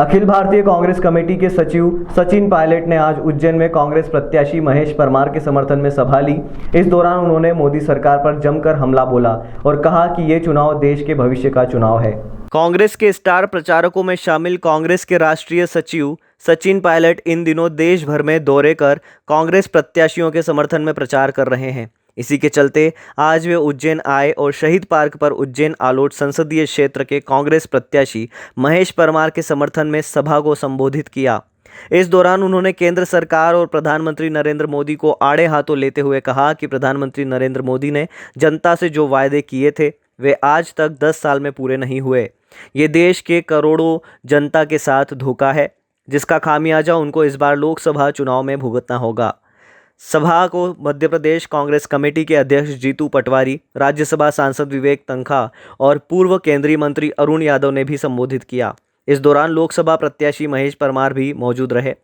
Akhil Bharatiya Congress committee के सचिव सचिन पायलट ने आज उज्जैन में कांग्रेस प्रत्याशी महेश परमार के समर्थन में सभा ली। इस दौरान उन्होंने मोदी सरकार पर जमकर हमला बोला और कहा कि ये चुनाव देश के भविष्य का चुनाव है। कांग्रेस के स्टार प्रचारकों में शामिल कांग्रेस के राष्ट्रीय सचिव सचिन पायलट इन दिनों देश भर में दौरे कर कांग्रेस प्रत्याशियों के समर्थन में प्रचार कर रहे हैं। इसी के चलते आज वे उज्जैन आए और शहीद पार्क पर उज्जैन आलोट संसदीय क्षेत्र के कांग्रेस प्रत्याशी महेश परमार के समर्थन में सभा को संबोधित किया। इस दौरान उन्होंने केंद्र सरकार और प्रधानमंत्री नरेंद्र मोदी को आड़े हाथों लेते हुए कहा कि प्रधानमंत्री नरेंद्र मोदी ने जनता से जो वायदे किए थे वे आज तक 10 साल में पूरे नहीं हुए। ये देश के करोड़ों जनता के साथ धोखा है, जिसका खामियाजा उनको इस बार लोकसभा चुनाव में भुगतना होगा। सभा को मध्य प्रदेश कांग्रेस कमेटी के अध्यक्ष जीतू पटवारी, राज्यसभा सांसद विवेक तन्खा और पूर्व केंद्रीय मंत्री अरुण यादव ने भी संबोधित किया। इस दौरान लोकसभा प्रत्याशी महेश परमार भी मौजूद रहे।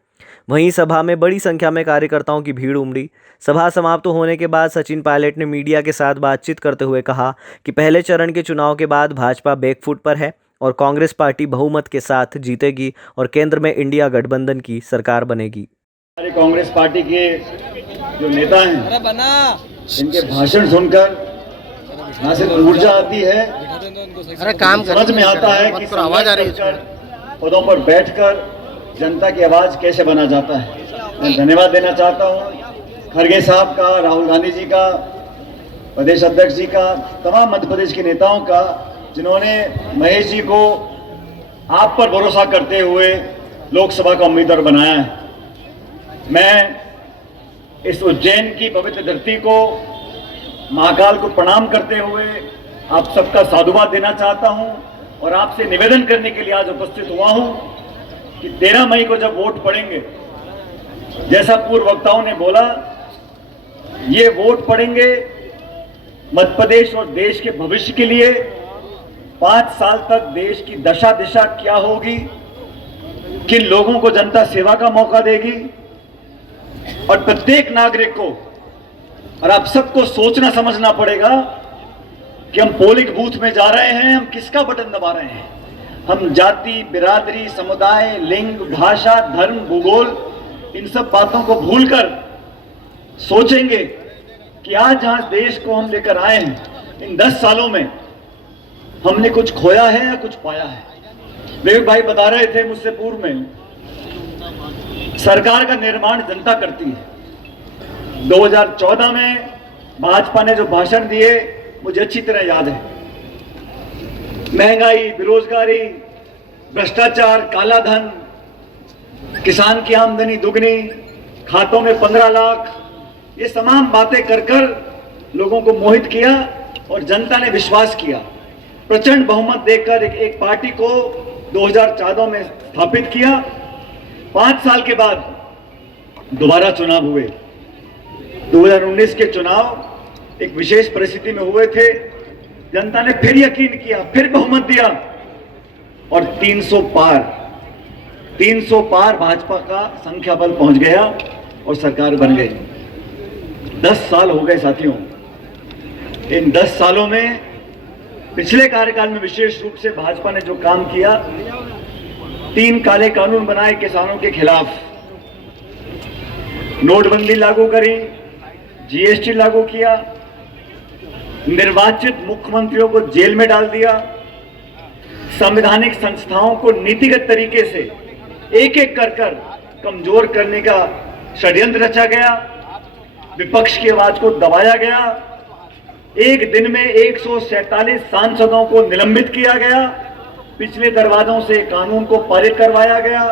वहीं सभा में बड़ी संख्या में कार्यकर्ताओं की भीड़ उमड़ी। सभा समाप्त होने के बाद सचिन पायलट ने मीडिया के साथ बातचीत करते हुए कहा कि पहले चरण के चुनाव के बाद भाजपा बैकफुट पर है और कांग्रेस पार्टी बहुमत के साथ जीतेगी और केंद्र में इंडिया गठबंधन की सरकार बनेगी। हमारी कांग्रेस पार्टी के जो नेता हैं, इनके भाषण सुनकर यहाँ से ऊर्जा आती है। समझ में आता है कि आवाज आ रही है, पदों पर बैठकर जनता की आवाज कैसे बना जाता है। मैं धन्यवाद देना चाहता हूँ खड़गे साहब का, राहुल गांधी जी का, प्रदेश अध्यक्ष जी का, तमाम मध्य प्रदेश के नेताओं का, जिन्होंने महेश जी को आप पर भरोसा करते हुए लोकसभा का उम्मीदवार बनाया है। मैं इस उज्जैन की पवित्र धरती को, महाकाल को प्रणाम करते हुए आप सबका साधुवाद देना चाहता हूं और आपसे निवेदन करने के लिए आज उपस्थित हुआ हूं कि 13 मई को जब वोट पड़ेंगे, जैसा पूर्व वक्ताओं ने बोला, ये वोट पड़ेंगे मध्य प्रदेश और देश के भविष्य के लिए। 5 साल तक देश की दशा दिशा क्या होगी, किन लोगों को जनता सेवा का मौका देगी, और प्रत्येक नागरिक को और आप सबको सोचना समझना पड़ेगा कि हम पोलिंग बूथ में जा रहे हैं, हम किसका बटन दबा रहे हैं। हम जाति, बिरादरी, समुदाय, लिंग, भाषा, धर्म, भूगोल, इन सब बातों को भूलकर सोचेंगे कि आज जहां देश को हम लेकर आए हैं, इन 10 सालों में हमने कुछ खोया है या कुछ पाया है। विवेक भाई बता रहे थे मुझसे पूर्व में, सरकार का निर्माण जनता करती है। 2014 में भाजपा ने जो भाषण दिए मुझे अच्छी तरह याद है। महंगाई, बेरोजगारी, भ्रष्टाचार, काला धन, किसान की आमदनी दुगनी, खातों में 15 लाख, ये तमाम बातें कर कर लोगों को मोहित किया और जनता ने विश्वास किया। प्रचंड बहुमत देकर एक पार्टी को 2014 में स्थापित किया। 5 साल के बाद दोबारा चुनाव हुए। 2019 के चुनाव एक विशेष परिस्थिति में हुए थे। जनता ने फिर यकीन किया, फिर बहुमत दिया और 300 पार भाजपा का संख्या बल पहुंच गया और सरकार बन गई। 10 साल हो गए साथियों। इन 10 सालों में पिछले कार्यकाल में विशेष रूप से भाजपा ने जो काम किया, 3 काले कानून बनाए किसानों के खिलाफ, नोटबंदी लागू करी, जीएसटी लागू किया, निर्वाचित मुख्यमंत्रियों को जेल में डाल दिया, संवैधानिक संस्थाओं को नीतिगत तरीके से एक एक कर कमजोर करने का षड्यंत्र रचा गया, विपक्ष की आवाज को दबाया गया, एक दिन में 147 सांसदों को निलंबित किया गया, पिछले दरवाजों से कानून को पारित करवाया गया,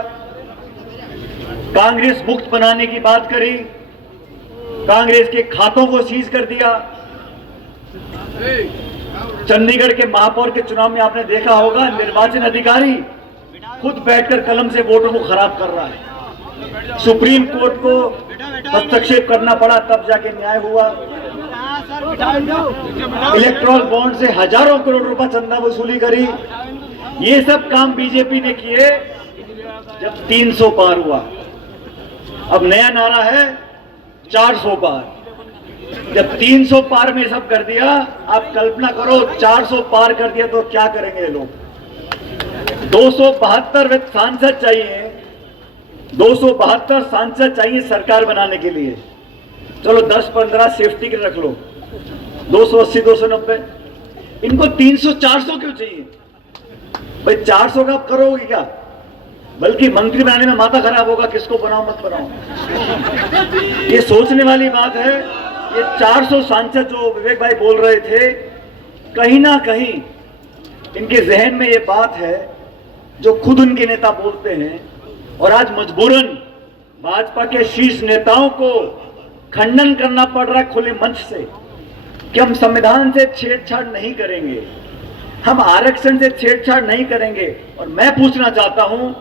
कांग्रेस मुक्त बनाने की बात करी, कांग्रेस के खातों को सीज कर दिया। चंडीगढ़ के महापौर के चुनाव में आपने देखा होगा, निर्वाचन अधिकारी खुद बैठकर कलम से वोटों को खराब कर रहा है। सुप्रीम कोर्ट को हस्तक्षेप करना पड़ा, तब जाके न्याय हुआ। इलेक्ट्रॉल बॉन्ड से हजारों करोड़ रुपए चंदा वसूली करी। ये सब काम बीजेपी ने किए जब 300 पार हुआ। अब नया नारा है 400 पार। जब 300 पार में सब कर दिया, आप कल्पना करो 400 पार कर दिया तो क्या करेंगे लोग। 272 सांसद चाहिए, 272 सांसद चाहिए सरकार बनाने के लिए। चलो 10-15 सेफ्टी के रख लो, 280, 290, इनको 300-400 क्यों चाहिए भाई? 400 का आप करोगे क्या? बल्कि मंत्री बनाने में माथा खराब होगा, किसको बनाओ मत बनाओ। ये सोचने वाली बात है। ये 400 सांसद जो विवेक भाई बोल रहे थे, कहीं ना कहीं इनके जहन में ये बात है जो खुद उनके नेता बोलते हैं, और आज मजबूरन भाजपा के शीर्ष नेताओं को खंडन करना पड़ रहा है खुले मंच से कि हम संविधान से छेड़छाड़ नहीं करेंगे, हम आरक्षण से छेड़छाड़ नहीं करेंगे। और मैं पूछना चाहता हूं,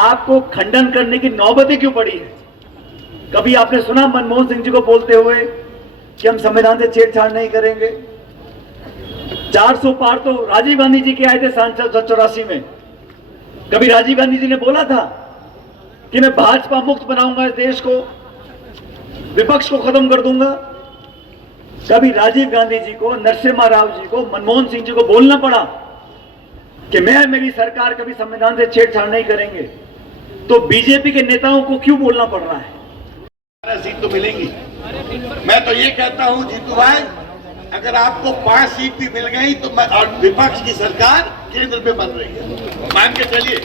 आपको खंडन करने की नौबत क्यों पड़ी है? कभी आपने सुना मनमोहन सिंह जी को बोलते हुए कि हम संविधान से छेड़छाड़ नहीं करेंगे? 400 पार तो राजीव गांधी जी के आए थे सांसद 84 में। कभी राजीव गांधी जी ने बोला था कि मैं भाजपा मुक्त बनाऊंगा इस देश को, विपक्ष को खत्म कर दूंगा? कभी राजीव गांधी जी को, नरसिम्हा राव जी को, मनमोहन सिंह जी को बोलना पड़ा कि मैं, मेरी सरकार कभी संविधान से छेड़छाड़ नहीं करेंगे? तो बीजेपी के नेताओं को क्यों बोलना पड़ रहा है? सीट तो मिलेंगी। मैं तो ये कहता हूं जीतू भाई, अगर आपको 5 सीट भी मिल गई तो और विपक्ष की सरकार केंद्र में बन रही है, मान के चलिए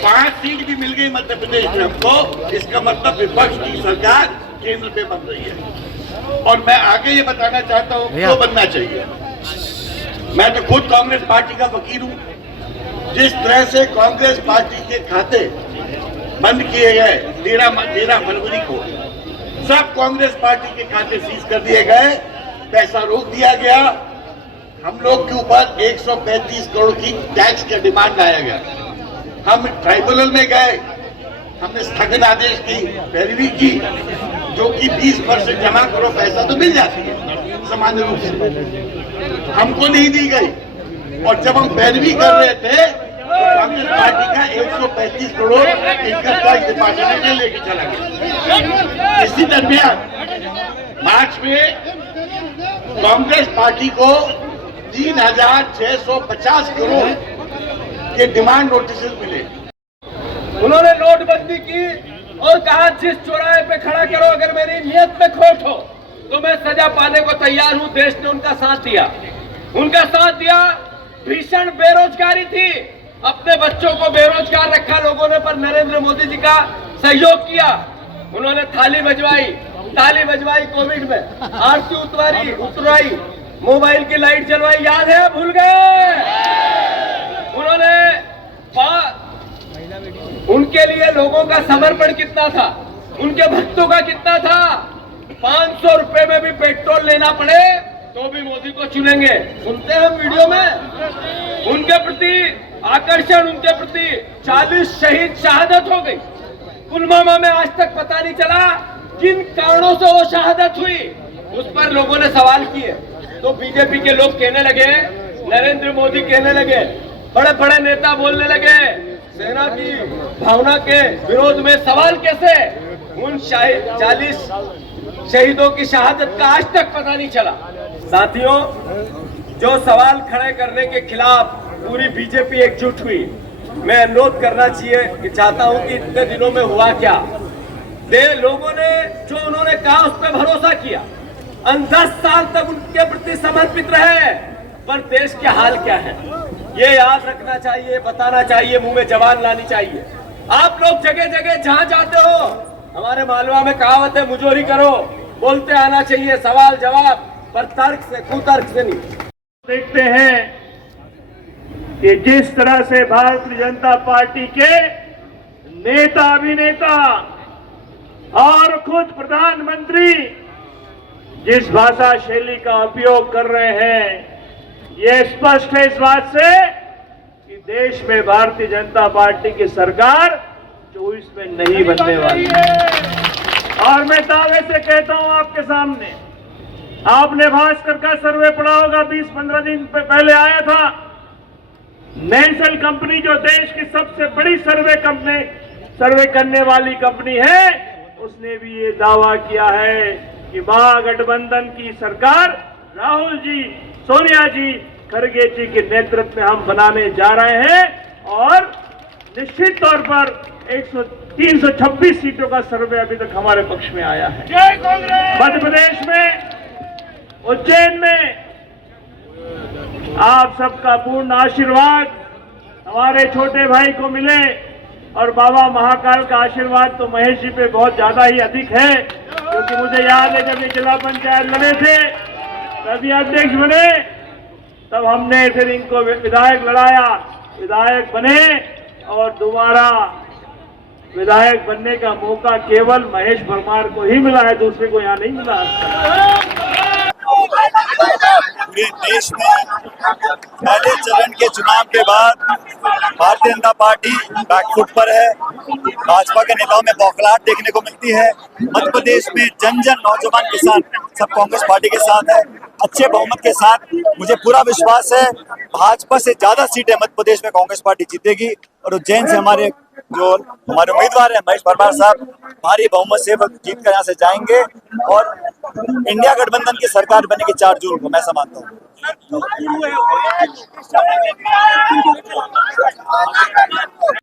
5 सीट भी मिल गई मध्य प्रदेश में हमको, इसका मतलब विपक्ष की सरकार केंद्र में बन रही है। और मैं आगे ये बताना चाहता हूँ क्यों बनना चाहिए। मैं तो खुद कांग्रेस पार्टी का वकील हूँ। जिस तरह से कांग्रेस पार्टी के खाते बंद किए गए 13 फरवरी को, सब कांग्रेस पार्टी के खाते सीज कर दिए गए, पैसा रोक दिया गया, हम लोग के ऊपर 135 करोड़ की टैक्स का डिमांड लाया गया। हम ट्राइब्यूनल में गए, हमने स्थगन आदेश की पैरवी की, जो कि 20% जमा करो पैसा तो मिल जाती है सामान्य रूप से, हमको नहीं दी गई। और जब हम पैरवी कर रहे थे तो कांग्रेस पार्टी का 135 करोड़ इनकम टैक्स डिपार्टमेंट में लेके चला गया। इसी दरमियान मार्च में कांग्रेस पार्टी को 3650 करोड़ के डिमांड नोटिस मिले। उन्होंने नोटबंदी की और कहा जिस चौराहे पे खड़ा करो, अगर मेरी नियत में खोट हो तो मैं सजा पाने को तैयार हूं। देश ने उनका साथ दिया, उनका साथ दिया। भीषण बेरोजगारी थी, अपने बच्चों को बेरोजगार रखा लोगों ने, पर नरेंद्र मोदी जी का सहयोग किया। उन्होंने ताली बजवाई कोविड में, आरती उतरवाई, मोबाइल की लाइट जलवाई, याद है? भूल गए? उन्होंने उनके लिए लोगों का समर्पण कितना था, उनके भक्तों का कितना था। 500 रुपए में भी पेट्रोल लेना पड़े तो भी मोदी को चुनेंगे। सुनते हैं हम वीडियो में। उनके प्रति आकर्षण, उनके प्रति 40 शहीद शहादत हो गई। पुलवामा में आज तक पता नहीं चला किन कारणों से वो शहादत हुई, उस पर लोगों ने सवाल किए। तो बीजेपी के लोग कहने लगे, नरेंद्र मोदी कहने लगे, बड़े बड़े नेता बोलने लगे, सेना की भावना के विरोध में सवाल कैसे? उन 40 शहीदों की शहादत का आज तक पता नहीं चला। साथियों, जो सवाल खड़े करने के खिलाफ पूरी बीजेपी एकजुट हुई, मैं अनुरोध करना चाहिए कि चाहता हूं कि इतने दिनों में हुआ क्या। लोगों ने जो उन्होंने कहा उस पर भरोसा किया, 10 साल तक उनके प्रति समर्पित रहे, पर देश के हाल क्या है ये याद रखना चाहिए, बताना चाहिए, मुंह में जबान लानी चाहिए। आप लोग जगह जगह जहां जाते हो, हमारे मालवा में कहावत है, मुजोरी करो, बोलते आना चाहिए, सवाल जवाब, पर तर्क से, कुतर्क से नहीं। देखते हैं कि जिस तरह से भारतीय जनता पार्टी के नेता, अभिनेता और खुद प्रधानमंत्री जिस भाषा शैली का उपयोग कर रहे हैं, ये स्पष्ट है इस बात से कि देश में भारतीय जनता पार्टी की सरकार 24 में नहीं बनने वाली है। और मैं दावे से कहता हूं आपके सामने, आपने भास्कर का सर्वे पढ़ा होगा, 20-15 दिन पहले आया था। नेशनल कंपनी, जो देश की सबसे बड़ी सर्वे करने वाली कंपनी है, उसने भी ये दावा किया है कि महागठबंधन की सरकार राहुल जी, सोनिया जी, खड़गे जी के नेतृत्व में हम बनाने जा रहे हैं। और निश्चित तौर पर 326 सीटों का सर्वे अभी तक हमारे पक्ष में आया है। मध्य प्रदेश में उज्जैन में आप सबका पूर्ण आशीर्वाद हमारे छोटे भाई को मिले और बाबा महाकाल का आशीर्वाद तो महेश जी पे बहुत ज्यादा ही अधिक है, क्योंकि मुझे याद है जब ये जिला पंचायत लड़े थे, तभी अध्यक्ष बने, तब हमने फिर इनको विधायक लड़ाया, विधायक बने और दोबारा विधायक बनने का मौका केवल महेश परमार को ही मिला है, दूसरे को यहाँ नहीं मिला। पूरे देश में पहले चरण के चुनाव के बाद भारतीय जनता पार्टी बैकफुट पर है। भाजपा के नेताओं में बौखलाहट देखने को मिलती है। मध्य प्रदेश में जन जन नौजवान किसान सब कांग्रेस पार्टी के साथ है, अच्छे बहुमत के साथ। मुझे पूरा विश्वास है भाजपा से ज्यादा सीटें मध्य प्रदेश में कांग्रेस पार्टी जीतेगी और उज्जैन से हमारे उम्मीदवार हैं महेश परमार साहब भारी बहुमत से जीत कर यहाँ से जाएंगे और इंडिया गठबंधन की सरकार बनेगी 4 जून को, मैं ऐसा मानता हूँ।